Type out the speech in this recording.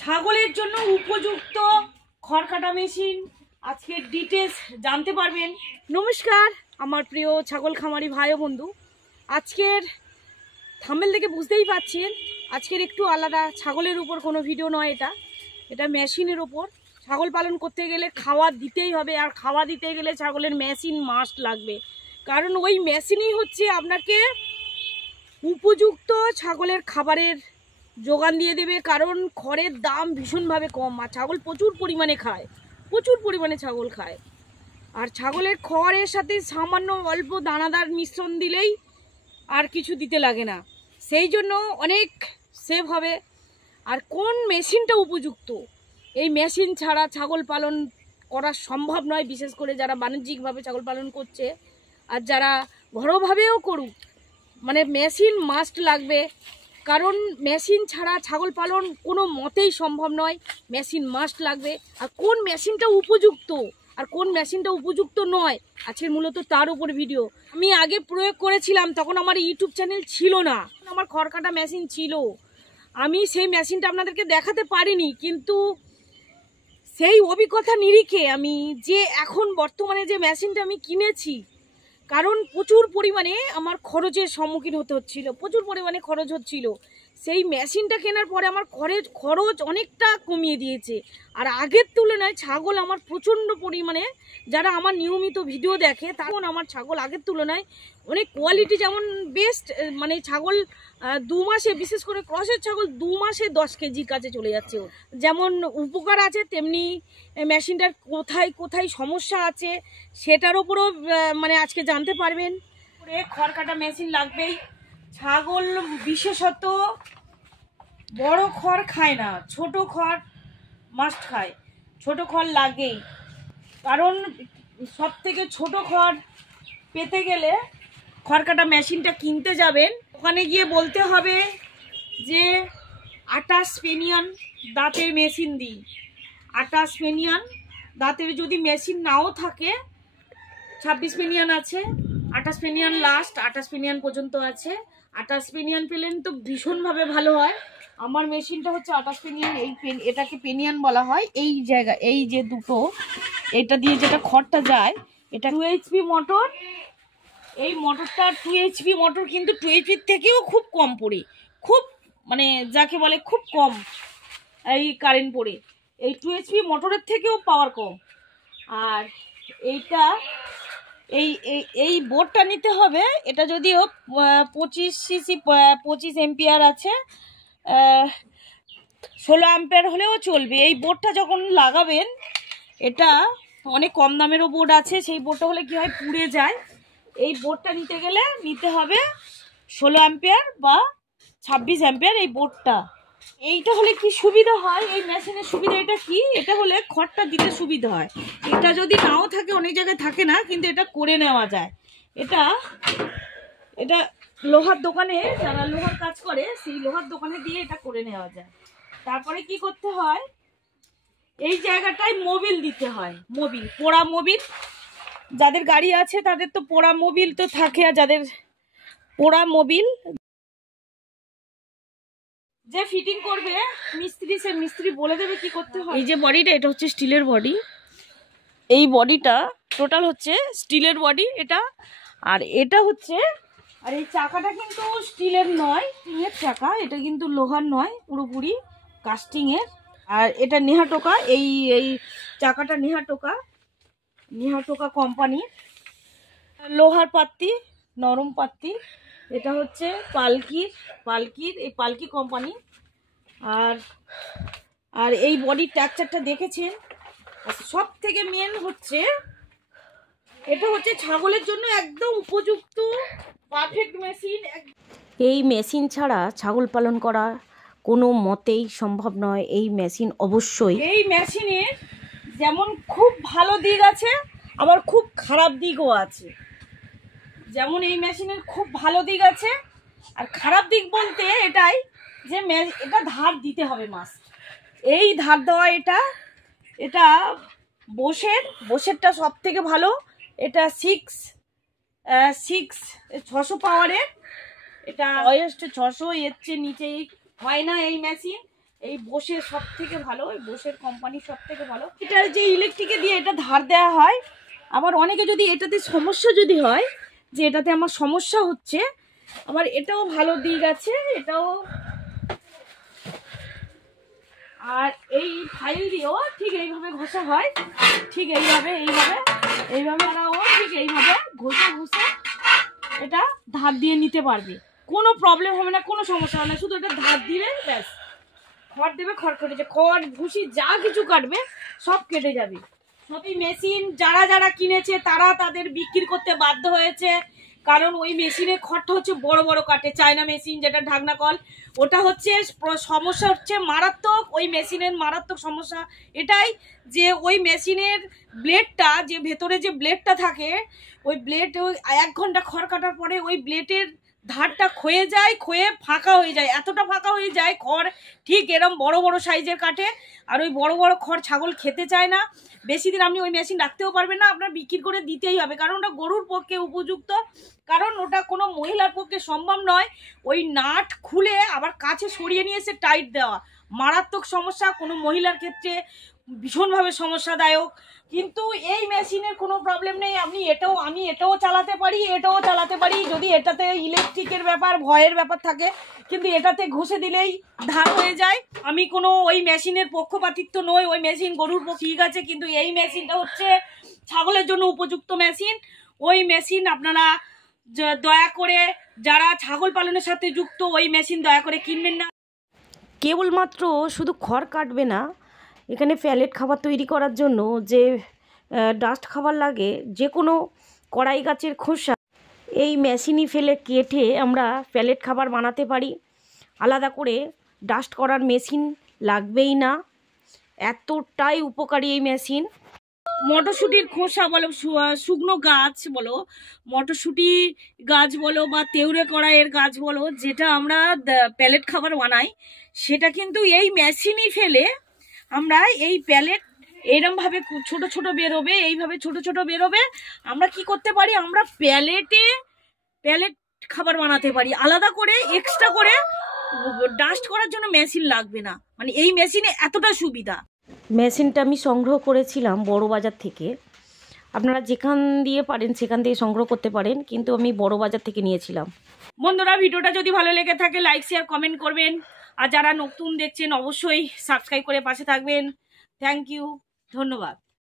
ছাগলের জন্য উপযুক্ত খড় কাটা মেশিন আজকে ডিটেলস জানতে পারবেন। নমস্কার আমার প্রিয় ছাগল খামারি ভাই ও বন্ধু, আজকের থাম্বনেল দেখে বুঝতেই পারছেন আজকের একটু আলাদা। ছাগলের উপর কোনো ভিডিও নয়, এটা মেশিনের উপর। ছাগল পালন করতে গেলে খাওয়া দিতেই হবে, আর খাওয়া দিতে গেলে ছাগলের মেশিন মাস্ট লাগবে, কারণ ওই মেশিনই হচ্ছে আপনাকে উপযুক্ত ছাগলের খাবারের যোগান দিয়ে দেবে। কারণ খড়ের দাম ভীষণভাবে কম, আর ছাগল প্রচুর পরিমাণে ছাগল খায়। আর ছাগলের খড়ের সাথে সামান্য অল্প দানাদার মিশ্রণ দিলেই আর কিছু দিতে লাগে না, সেই জন্য অনেক সেভ হবে। আর কোন মেশিনটা উপযুক্ত, এই মেশিন ছাড়া ছাগল পালন করা সম্ভব নয়, বিশেষ করে যারা বাণিজ্যিকভাবে ছাগল পালন করছে আর যারা ঘরোয়াভাবেও করুক, মানে মেশিন মাস্ট লাগবে। কারণ মেশিন ছাড়া ছাগল পালন কোনো মতেই সম্ভব নয়, মেশিন মাস্ট লাগবে। আর কোন মেশিনটা উপযুক্ত আর কোন মেশিনটা উপযুক্ত নয়, আজকের মূলত তার উপর ভিডিও। আমি আগে প্রয়োগ করেছিলাম, তখন আমার ইউটিউব চ্যানেল ছিল না, আমার খড় কাটা মেশিন ছিল। আমি সেই মেশিনটা আপনাদেরকে দেখাতে পারিনি, কিন্তু সেই অভিজ্ঞতা নিরিখে আমি যে এখন বর্তমানে যে মেশিনটা আমি কিনেছি, কারণ প্রচুর পরিমাণে আমার খরচের সম্মুখীন হতে হচ্ছিল, প্রচুর পরিমাণে খরচ হচ্ছিল। সেই মেশিনটা কেনার পরে আমার খরচ অনেকটা কমিয়ে দিয়েছে। আর আগের তুলনায় ছাগল আমার প্রচণ্ড পরিমাণে, যারা আমার নিয়মিত ভিডিও দেখে, তখন আমার ছাগল আগের তুলনায় অনেক কোয়ালিটি, যেমন বেস্ট, মানে ছাগল 2 মাসে, বিশেষ করে ক্রসের ছাগল 2 মাসে 10 কেজির কাছে চলে যাচ্ছে। যেমন উপকার আছে, তেমনি মেশিনটার কোথায় কোথায় সমস্যা আছে সেটার উপরও মানে আজকে জানতে পারবেন। খড় কাটা মেশিন লাগবেই। ছাগল বিশেষত বড় খড় খায় না, ছোট খড় মাস্ট খায়, ছোট খড় লাগেই। কারণ সব থেকে ছোট খড় পেতে গেলে খড় কাটা মেশিনটা কিনতে যাবেন, ওখানে গিয়ে বলতে হবে যে 28 পেনিয়ান দাঁতের মেশিন দিই। 28 পেনিয়ান দাঁতের যদি মেশিন নাও থাকে, 26 পেনিয়ান আছে, 28 পেনিয়ান লাস্ট, 28 পেনিয়ান পর্যন্ত আছে। 28 পেনিয়ান পেলেন তো ভীষণভাবে ভালো হয়। আমার মেশিনটা হচ্ছে 28 পেনিয়ান, এটাকে পেনিয়ান বলা হয়। এই জায়গা, এই যে দুটো, এটা দিয়ে যেটা খড়টা যায়, এটা 2 HP মোটর। এই মোটরটা 2 HP মোটর, কিন্তু 2 HP থেকেও খুব কম পড়ে, খুব মানে যাকে বলে খুব কম এই কারেন্ট পড়ে। এই 2 HP মোটরের থেকেও পাওয়ার কম। আর এইটা এই বোর্ডটা নিতে হবে। এটা যদিও 25 সিসি, 25 এম্পিয়ার আছে, 16 অ্যাম্পিয়ার হলেও চলবে। এই বোর্ডটা যখন লাগাবেন, এটা অনেক কম দামেরও বোর্ড আছে, সেই বোর্ডটা হলে কি হয়, পুড়ে যায়। এই বোর্ডটা নিতে গেলে নিতে হবে 16 অ্যাম্পিয়ার বা 26 অ্যাম্পিয়ার এই বোর্ডটা। এইটা হলে কি সুবিধা হয়, এই মেশিনের সুবিধা এটা কি, এটা হলে খড়টা দিতে সুবিধা হয়। এটা যদি নাও থাকে, অনেক জায়গায় থাকে না, কিন্তু এটা করে নেওয়া যায়। এটা লোহার দোকানে, যারা লোহার কাজ করে সেই লোহার দোকানে দিয়ে এটা করে নেওয়া যায়। তারপরে কি করতে হয়, এই জায়গাটায় মোবিল দিতে হয়, মোবিল, পোড়া মোবিল। যাদের গাড়ি আছে তাদের তো পোড়া মোবিল তো থাকে, আর যাদের পোড়া মোবিল, যে ফিটিং করবে মিস্ত্রি, সে মিস্ত্রি বলে দেবে কি করতে হয়। এই যে বডিটা, এটা হচ্ছে স্টিলের বডি, এই বডিটা টোটাল হচ্ছে স্টিলের বডি এটা। আর এটা হচ্ছে, আর এই চাকাটা কিন্তু স্টিলের নয়, টিনের চাকা, এটা কিন্তু লোহার নয়, পুরোপুরি কাস্টিংয়ের। আর এটা নেহাটোকা, এই চাকাটা নেহাটোকা কোম্পানির, লোহার পাত্তি, নরম পাত্তি। এটা হচ্ছে পালকির এই পালকি কোম্পানি। আর এই বডির স্ট্রাকচারটা দেখেছেন। সব থেকে মেন হচ্ছে, এটা হচ্ছে ছাগলের জন্য একদম উপযুক্ত পারফেক্ট মেশিন। এই মেশিন ছাড়া ছাগল পালন করা কোনো মতেই সম্ভব নয়। এই মেশিন অবশ্যই, এই মেশিনের যেমন খুব ভালো দিক আছে, আবার খুব খারাপ দিকও আছে। যেমন এই মেশিনের খুব ভালো দিক আছে, আর খারাপ দিক বলতে এটাই যে এটা ধার দিতে হবে মাস্ট। এই ধার দেওয়া, এটা বসেরটা সব থেকে ভালো। এটা 600 পাওয়ারের, এটা হাইয়েস্ট 600, এর চেয়ে নিচেই হয় না এই মেশিন। এই বোসের সব থেকে ভালো, এই বোসের কোম্পানি সব থেকে ভালো। এটা যে ইলেকট্রিকে দিয়ে এটা ধার দেওয়া হয়, আবার অনেকে যদি এটাতে সমস্যা যদি হয় যে এটাতে আমার সমস্যা হচ্ছে, আবার এটাও ভালো দিক আছে, এটাও। আর এই ফাইল দিয়েও ঠিক এইভাবে ঘষা হয়, ঠিক এইভাবে এইভাবে এইভাবে ওরাও ঠিক এইভাবে ঘষে ঘষে এটা ধার দিয়ে নিতে পারবে, কোনো প্রবলেম হবে না, কোনো সমস্যা হবে না। শুধু এটা ধার দিলে ব্যাস, খড় দেবে, খড় কেটে, খড় ভুসি যা কিছু কাটবে সব কেটে যাবে। সবই মেশিন যারা যারা কিনেছে তারা তাদের বিক্রি করতে বাধ্য হয়েছে, কারণ ওই মেশিনের খড়টা হচ্ছে বড় বড় কাটে। চায়না মেশিন যেটা ঢাকনা কল, ওটা হচ্ছে সমস্যা হচ্ছে মারাত্মক। ওই মেশিনের মারাত্মক সমস্যা এটাই যে ওই মেশিনের ব্লেডটা, যে ভেতরে যে ব্লেডটা থাকে, ওই ব্লেড ওই 1 ঘন্টা খড় কাটার পরে ওই ব্লেডের ধারটা ক্ষয়ে যায়, ক্ষয়ে ফাঁকা হয়ে যায়, এতটা ফাঁকা হয়ে যায়। খড় ঠিক এরম বড় বড় সাইজের কাটে, আর ওই বড় বড় খড় ছাগল খেতে চায় না। বেশি দিন আপনি ওই মেশিন রাখতেও পারবেন না, আপনার বিক্রি করে দিতেই হবে, কারণ ওটা গরুর পক্ষে উপযুক্ত, কারণ ওটা কোনো মহিলার পক্ষে সম্ভব নয়। ওই নাট খুলে আবার কাছে সরিয়ে নিয়ে এসে টাইট দেওয়া মারাত্মক সমস্যা, কোনো মহিলার ক্ষেত্রে ভীষণভাবে সমস্যাদায়ক। কিন্তু এই মেশিনের কোনো প্রবলেম নেই, আমি এটাও চালাতে পারি, এটাও চালাতে পারি। যদি এটাতে ইলেকট্রিকের ব্যাপার, ভয়ের ব্যাপার থাকে, কিন্তু এটাতে ঘষে দিলেই ধার হয়ে যায়। আমি কোনো ওই মেশিনের পক্ষপাতিত্ব নই, ওই মেশিন গরুর পক্ষে ঠিক আছে, কিন্তু এই মেশিনটা হচ্ছে ছাগলের জন্য উপযুক্ত মেশিন। ওই মেশিন আপনারা দয়া করে, যারা ছাগল পালনের সাথে যুক্ত, ওই মেশিন দয়া করে কিনবেন না। কেবলমাত্র শুধু খড় কাটবে না, এখানে প্যালেট খাবার তৈরি করার জন্য যে ডাস্ট খাবার লাগে, যে কোনো কড়াই গাছের খোসা এই মেশিনই ফেলে কেটে আমরা প্যালেট খাবার বানাতে পারি। আলাদা করে ডাস্ট করার মেশিন লাগবেই না, এতটাই উপকারী এই মেশিন। মটরশুঁটির খোসা বলো, শুকনো গাছ বলো, মটরশুঁটি গাছ বলো, বা তেউরে কড়াইয়ের গাছ বলো, যেটা আমরা প্যালেট খাবার বানাই, সেটা কিন্তু এই মেশিনই ফেলে আমরা এই প্যালেট এরমভাবে ছোট ছোট বেরোবে, এইভাবে ছোট ছোট বেরোবে। আমরা কি করতে পারি, আমরা প্যালেট খাবার বানাতে পারি। আলাদা করে এক্সট্রা করে ডাস্ট করার জন্য মেশিন লাগবে না, মানে এই মেশিনে এতটা সুবিধা। মেশিনটা আমি সংগ্রহ করেছিলাম বড় বাজার থেকে, আপনারা যেখান দিয়ে পারেন সেখান থেকে সংগ্রহ করতে পারেন, কিন্তু আমি বড় বাজার থেকে নিয়েছিলাম। বন্ধুরা, ভিডিওটা যদি ভালো লেগে থাকে লাইক শেয়ার কমেন্ট করবেন, আর যারা নতুন দেখছেন অবশ্যই সাবস্ক্রাইব করে পাশে থাকবেন। থ্যাংক ইউ, ধন্যবাদ।